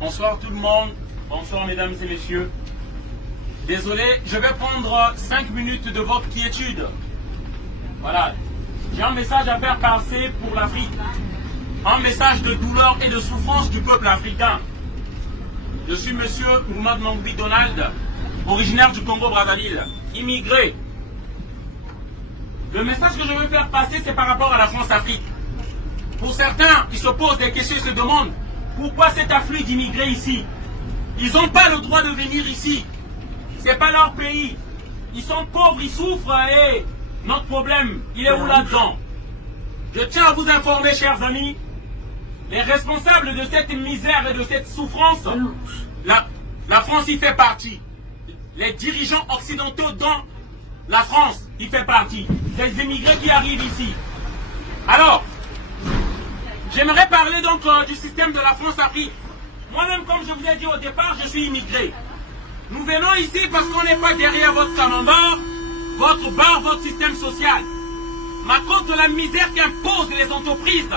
Bonsoir tout le monde, bonsoir mesdames et messieurs. Désolé, je vais prendre 5 minutes de votre quiétude. Voilà, j'ai un message à faire passer pour l'Afrique. Un message de douleur et de souffrance du peuple africain. Je suis monsieur Mohamed Mangoubi Donald, originaire du Congo-Brazzaville, immigré. Le message que je veux faire passer, c'est par rapport à la France-Afrique. Pour certains, ils se posent des questions, ils se demandent pourquoi cet afflux d'immigrés ici. Ils n'ont pas le droit de venir ici. Ce n'est pas leur pays. Ils sont pauvres, ils souffrent et notre problème, il est où là-dedans? Je tiens à vous informer, chers amis, les responsables de cette misère et de cette souffrance, la France y fait partie. Les dirigeants occidentaux dans la France y fait partie. Des immigrés qui arrivent ici. Alors, j'aimerais parler donc du système de la France-Afrique. Moi-même, comme je vous ai dit au départ, je suis immigré. Nous venons ici parce qu'on n'est pas derrière votre camembert, votre bar, votre système social. Mais à cause de la misère qu'imposent les entreprises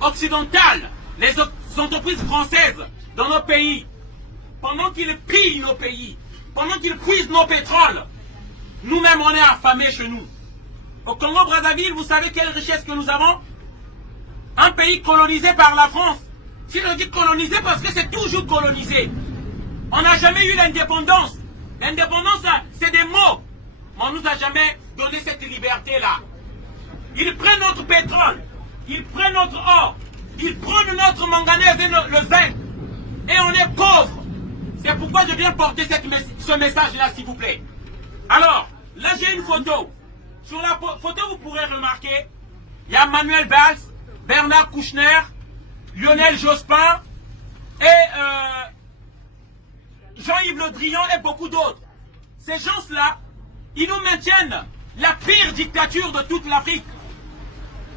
occidentales, les entreprises françaises dans nos pays, pendant qu'ils pillent nos pays, pendant qu'ils puisent nos pétroles, nous-mêmes on est affamés chez nous. Au Congo-Brazzaville, vous savez quelle richesse que nous avons? Un pays colonisé par la France. Si je dis colonisé, parce que c'est toujours colonisé. On n'a jamais eu l'indépendance. L'indépendance, c'est des mots. Mais on ne nous a jamais donné cette liberté-là. Ils prennent notre pétrole, ils prennent notre or, ils prennent notre manganèse et le zinc. Et on est pauvres. C'est pourquoi je viens porter ce message-là, s'il vous plaît. Alors, là j'ai une photo. Sur la photo, vous pourrez remarquer, il y a Manuel Valls, Bernard Kouchner, Lionel Jospin et Jean-Yves Le Drian et beaucoup d'autres. Ces gens-là, ils nous maintiennent la pire dictature de toute l'Afrique.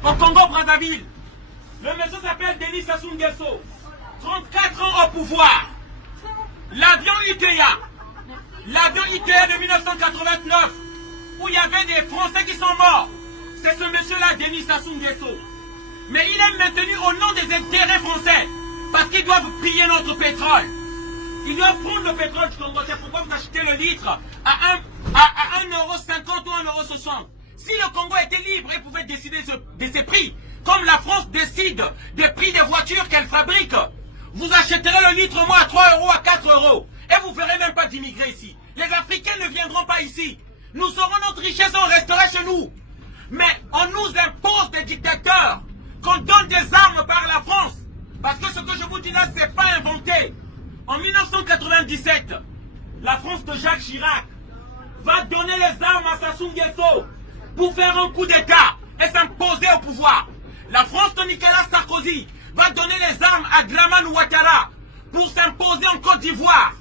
Au Congo-Brazzaville, le monsieur s'appelle Denis Sassou Nguesso, 34 ans au pouvoir. L'avion Ikea de 1989, où il y avait des Français qui sont morts, c'est ce monsieur-là, Denis Sassou Nguesso. Mais il est maintenu au nom des intérêts français, parce qu'ils doivent piller notre pétrole. Ils doivent prendre le pétrole du Congo. C'est pourquoi vous achetez le litre à 1,50 € ou 1,60 €. Si le Congo était libre et pouvait décider de ses prix, comme la France décide des prix des voitures qu'elle fabrique, vous achèterez le litre moins à 3 €, à 4 €. Et vous ne verrez même pas d'immigrés ici. Les Africains ne viendront pas ici. Nous aurons notre richesse, on restera chez nous. Mais on nous impose des dictateurs, qu'on donne des armes par la France. Parce que ce que je vous dis là, ce n'est pas inventé. En 1997, la France de Jacques Chirac va donner les armes à Sassou Nguesso pour faire un coup d'État et s'imposer au pouvoir. La France de Nicolas Sarkozy va donner les armes à Dlamani Ouattara pour s'imposer en Côte d'Ivoire.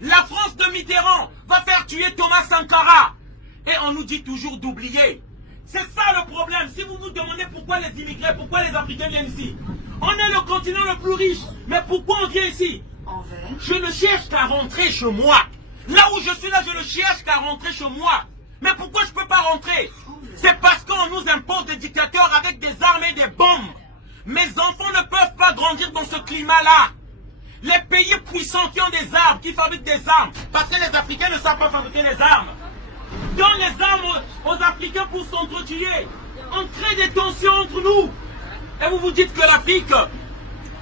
La France de Mitterrand va faire tuer Thomas Sankara. Et on nous dit toujours d'oublier. C'est ça le problème. Si vous vous demandez pourquoi les immigrés, pourquoi les Africains viennent ici, on est le continent le plus riche. Mais pourquoi on vient ici? Je ne cherche qu'à rentrer chez moi. Là où je suis là, je ne cherche qu'à rentrer chez moi. Mais pourquoi je ne peux pas rentrer? C'est parce qu'on nous impose des dictateurs avec des armes et des bombes. Mes enfants ne peuvent pas grandir dans ce climat-là. Les pays puissants qui ont des armes, qui fabriquent des armes, parce que les Africains ne savent pas fabriquer les armes, donnent les armes aux Africains pour s'entretuer. On crée des tensions entre nous. Et vous vous dites que l'Afrique,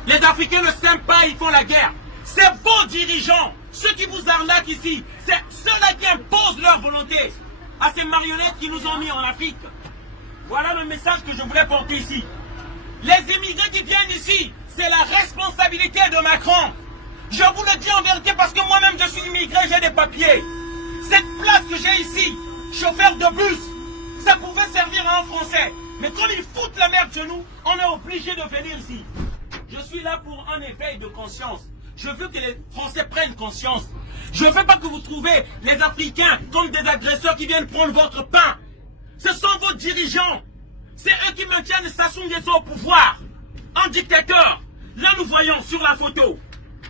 les Africains ne s'aiment pas, ils font la guerre. C'est vos dirigeants, ceux qui vous arnaquent ici, c'est ceux-là qui imposent leur volonté à ces marionnettes qui nous ont mis en Afrique. Voilà le message que je voulais porter ici. Les immigrés qui viennent ici, c'est la responsabilité de Macron. Je vous le dis en vérité parce que moi-même je suis immigré, j'ai des papiers. Cette place que j'ai ici, chauffeur de bus, ça pouvait servir à un Français. Mais comme ils foutent la merde chez nous, on est obligé de venir ici. Je suis là pour un éveil de conscience. Je veux que les Français prennent conscience. Je ne veux pas que vous trouviez les Africains comme des agresseurs qui viennent prendre votre pain. Ce sont vos dirigeants. C'est eux qui maintiennent Sassou Nguesso au pouvoir. Un dictateur. Là nous voyons sur la photo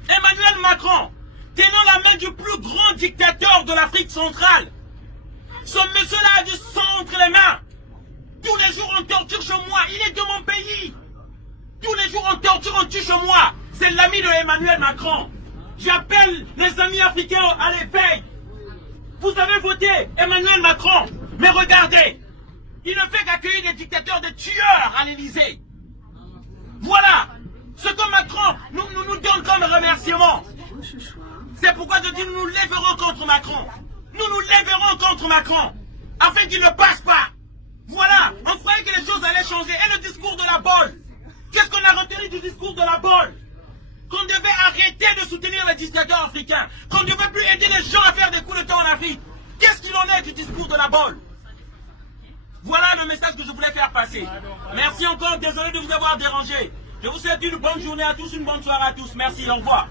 Emmanuel Macron tenant la main du plus grand dictateur de l'Afrique centrale. Ce monsieur-là a du sang entre les mains. Tous les jours on torture chez moi. Il est de mon pays. Tous les jours on torture, on tue chez moi. C'est l'ami de Emmanuel Macron. J'appelle les amis africains à l'éveil. Vous avez voté Emmanuel Macron, mais regardez, il ne fait qu'accueillir des dictateurs, des tueurs à l'Élysée. Voilà ce que Macron nous donne comme remerciement. C'est pourquoi je dis nous nous lèverons contre Macron. Nous nous lèverons contre Macron, afin qu'il ne passe pas. Voilà, on croyait que les choses allaient changer. Et le discours de la bolle, qu'est-ce qu'on a retenu du discours de la bolle? Qu'on devait arrêter de soutenir les dictateurs africains, qu'on ne devait plus aider les gens à faire des coups de temps en Afrique. Qu'est-ce qu'il en est du discours de la bolle? Voilà le message que je voulais faire passer. Merci encore, désolé de vous avoir dérangé. Je vous souhaite une bonne journée à tous, une bonne soirée à tous. Merci, au revoir.